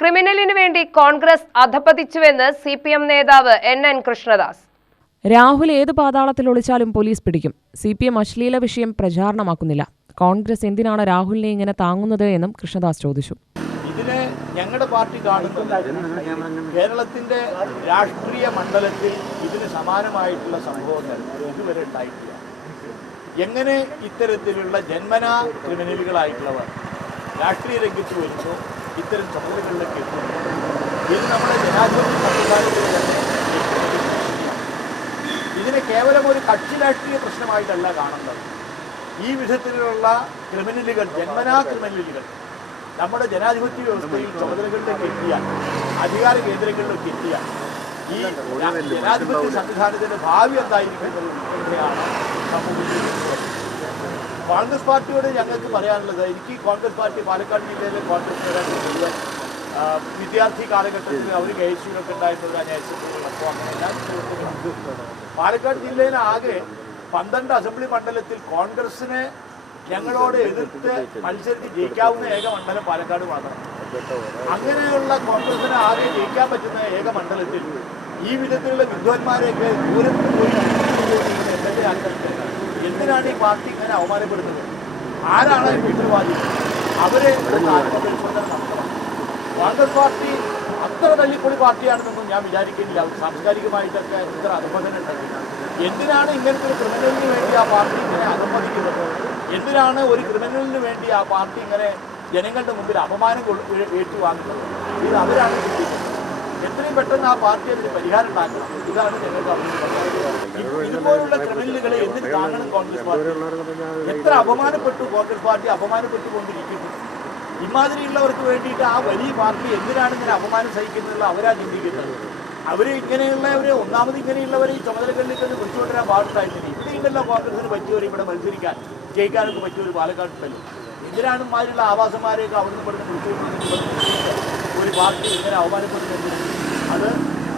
ക്രിമിനലിനു വേണ്ടി കോൺഗ്രസ് അധപതിച്ചുവെന്ന് CPM നേതാവ് NN Krishnadas. Rahul ഏത് പാതാളത്തിൽ ഒളിച്ചാലും പോലീസ് പിടിക്കും. CPM അശ്ലീല വിഷയം പ്രചാരണമാക്കുന്നില്ല. കോൺഗ്രസ് എന്തിനാണ് രാഹുലിനെ ഇങ്ങനെ താങ്ങുന്നത് എന്നും കൃഷ്ണദാസ് ചോദിച്ചു. ഇതിനെ ഞങ്ങളുടെ പാർട്ടി കാണുന്നത് കേരളത്തിന്റെ രാഷ്ട്രീയ മണ്ഡലത്തിൽ ഇതിന് സമാനമായിട്ടുള്ള സംഭവങ്ങൾ ഇതുവരെ ഉണ്ടായിട്ടില്ല. എങ്ങനെ ഇത്തരത്തിലുള്ള ജന്മനാ ക്രിമിനലുകളായിട്ടുള്ളവർ രാഷ്ട്രീയ രംഗത്ത് വരുന്നു, ഇത്തരം ചുമതലകളിലേക്ക് എത്തുന്നു. ഇത് നമ്മുടെ ജനാധിപത്യ സംവിധാനത്തിൽ തന്നെ ഇതിനെ കേവലം ഒരു കക്ഷി രാഷ്ട്രീയ പ്രശ്നമായിട്ടല്ല കാണുന്നത്. ഈ വിധത്തിലുള്ള ക്രിമിനലുകൾ, ജന്മനാ ക്രിമിനലുകൾ നമ്മുടെ ജനാധിപത്യ വ്യവസ്ഥയിൽ ചുമതലകളിലേക്ക് എത്തിയ, അധികാര കേന്ദ്രങ്ങളിലേക്ക് എത്തിയ ഈ ജനാധിപത്യ സംവിധാനത്തിന്റെ ഭാവി എന്തായിരിക്കുന്നത് എന്നതാണ് സംഭവിച്ചിരിക്കുന്നത്. കോൺഗ്രസ് പാർട്ടിയോട് ഞങ്ങൾക്ക് പറയാനുള്ളത്, എനിക്ക് കോൺഗ്രസ് പാർട്ടി പാലക്കാട് ജില്ലയിലെ കോൺഗ്രസ് മുഴുവൻ വിദ്യാർത്ഥി കാലഘട്ടത്തിൽ അവർ KSUവിലൊക്കെ ഉണ്ടായിട്ടുള്ള അപ്പോൾ അങ്ങനെ എല്ലാ പാലക്കാട് ജില്ലയിലെ ആകെ 12 അസംബ്ലി മണ്ഡലത്തിൽ കോൺഗ്രസിനെ ഞങ്ങളോട് എതിർത്ത് മത്സരിച്ച് ജയിക്കാവുന്ന ഏക മണ്ഡലം പാലക്കാട് മാത്രം. അങ്ങനെയുള്ള കോൺഗ്രസിനെ ആകെ ജയിക്കാൻ പറ്റുന്ന ഏക മണ്ഡലത്തിൽ ഈ വിധത്തിലുള്ള വിദ്വാൻമാരെയൊക്കെ ദൂരത്ത് പോയി MLA ആക്കുന്നത് എന്തിനാണ് ഈ പാർട്ടി ഇങ്ങനെ അവമാനപ്പെടുന്നത്? ആരാണ് ഉത്തരവാദി? അവരെ ആത്മപരിശോധന നടത്തണം. കോൺഗ്രസ് പാർട്ടി അത്ര തല്ലിപ്പൊളി പാർട്ടിയാണെന്നൊന്നും ഞാൻ വിചാരിക്കുന്നില്ല. സാംസ്കാരികമായിട്ടൊക്കെ ഇത്ര അധപതനം ഉണ്ടെങ്കിൽ എന്തിനാണ് ഇങ്ങനത്തെ ഒരു ക്രിമിനലിന് വേണ്ടി ആ പാർട്ടി ഇങ്ങനെ അധപതിക്കുന്നത്? എന്തിനാണ് ഒരു ക്രിമിനലിന് വേണ്ടി ആ പാർട്ടി ഇങ്ങനെ ജനങ്ങളുടെ മുമ്പിൽ അപമാനം ഏറ്റുവാങ്ങുന്നത്? ഇത് അവരാണ് ചിന്തിക്കുന്നത്. എത്രയും പെട്ടെന്ന് ആ പാർട്ടി അതിന് പരിഹാരം ഉണ്ടാക്കണം. ഇതാണ് ഞങ്ങൾക്ക് ഇതുപോലുള്ള ക്രിമിനലുകളെ എന്തിന് കാണണം കോൺഗ്രസ് പാർട്ടി? എത്ര അപമാനപ്പെട്ടു കോൺഗ്രസ് പാർട്ടി അപമാനപ്പെട്ടുകൊണ്ടിരിക്കുന്നു. ഇമാതിരിയുള്ളവർക്ക് വേണ്ടിയിട്ട് ആ വലിയ പാർട്ടി എന്തിനാണ് ഇങ്ങനെ അപമാനം സഹിക്കുന്നത്? അവരാ ചിന്തിക്കുന്നത്. ഇങ്ങനെയുള്ളവരെ ഇങ്ങനെയുള്ളവരെ ഈ ചുമതലകളിലേക്ക് വിളിച്ചുകൊണ്ടിരാൻ പാടുണ്ടായിരുന്നില്ല. ഇവിടെ ഉണ്ടല്ലോ കോൺഗ്രസിന് പറ്റിയവർ ഇവിടെ മത്സരിക്കാൻ ജയിക്കാനൊക്കെ പറ്റിയൊരു പാലക്കാട്ടുണ്ടല്ലോ. എന്തിനാണ് ഇമാതിരിയുള്ള ആവാസന്മാരെയൊക്കെ അവിടുന്ന് ഇവിടുന്ന് വിളിച്ചുകൊണ്ടിരുന്നത്? ഒരു പാർട്ടി ഇങ്ങനെ അവമാനപ്പെടുന്നത് അത്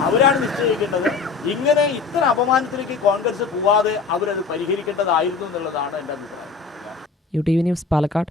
അവരാണ് നിശ്ചയിക്കേണ്ടത്. ഇങ്ങനെ ഇത്ര അപമാനത്തിലേക്ക് കോൺഗ്രസ് പോവാതെ അവരത് പരിഹരിക്കേണ്ടതായിരുന്നു എന്നുള്ളതാണ് എൻ്റെ അഭിപ്രായം. UTV news Palakkad.